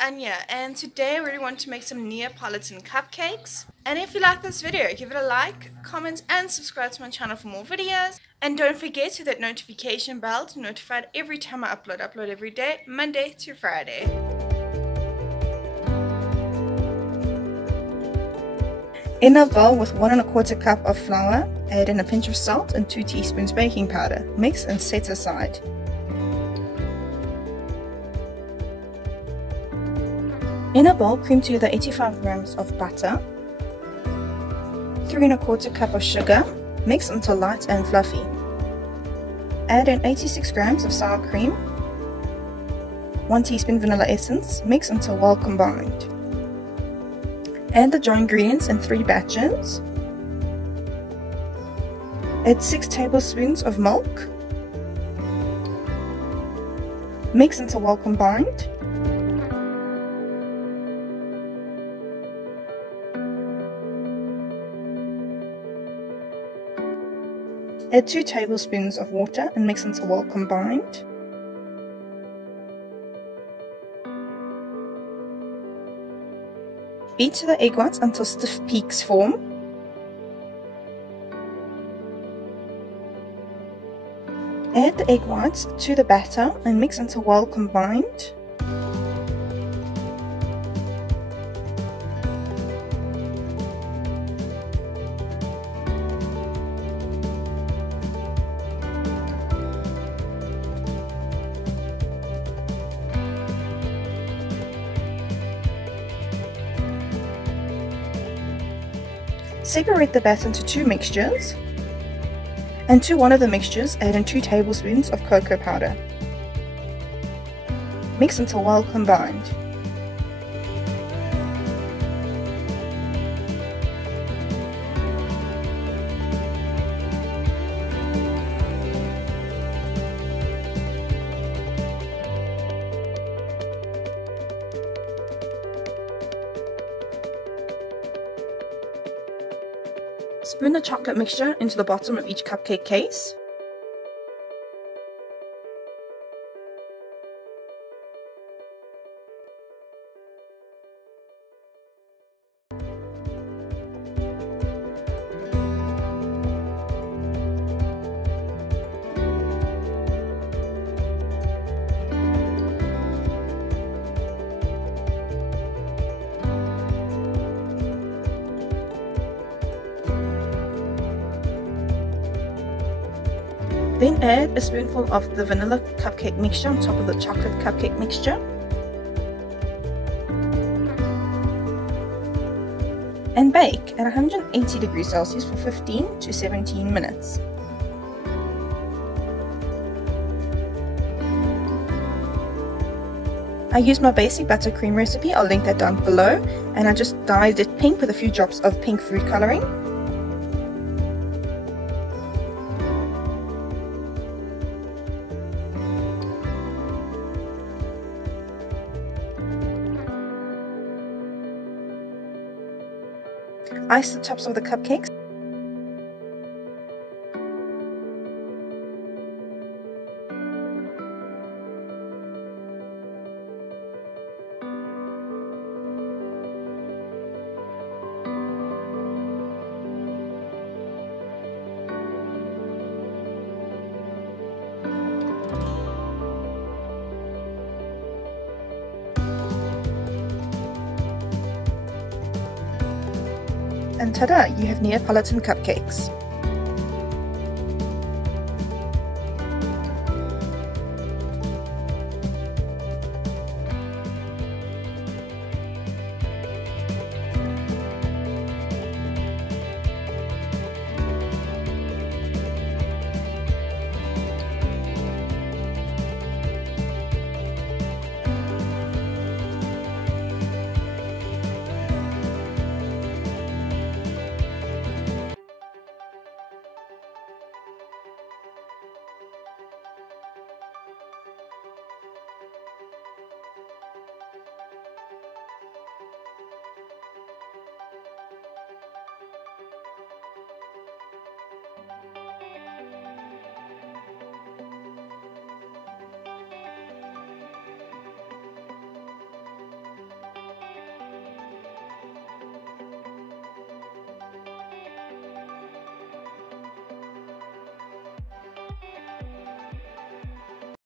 Anya, and today I really want to make some Neapolitan cupcakes. And if you like this video, give it a like, comment and subscribe to my channel for more videos. And don't forget to hit that notification bell to be notified every time I upload every day, Monday to Friday. In a bowl with 1 1/4 cup of flour, add in a pinch of salt and 2 teaspoons baking powder. Mix and set aside. In a bowl, cream together 85 grams of butter, 3 1/4 cup of sugar, mix until light and fluffy. Add in 86 grams of sour cream, 1 teaspoon vanilla essence, mix until well combined. Add the dry ingredients in 3 batches. Add 6 tablespoons of milk. Mix until well combined. Add 2 tablespoons of water and mix until well combined. Beat the egg whites until stiff peaks form. Add the egg whites to the batter and mix until well combined. Separate the batter into 2 mixtures, and to one of the mixtures add in 2 tablespoons of cocoa powder. Mix until well combined. Spoon the chocolate mixture into the bottom of each cupcake case. Then add a spoonful of the vanilla cupcake mixture on top of the chocolate cupcake mixture. And bake at 180 degrees Celsius for 15 to 17 minutes. I used my basic buttercream recipe, I'll link that down below, and I just dyed it pink with a few drops of pink food coloring. Ice the tops of the cupcakes. And ta-da! You have Neapolitan cupcakes.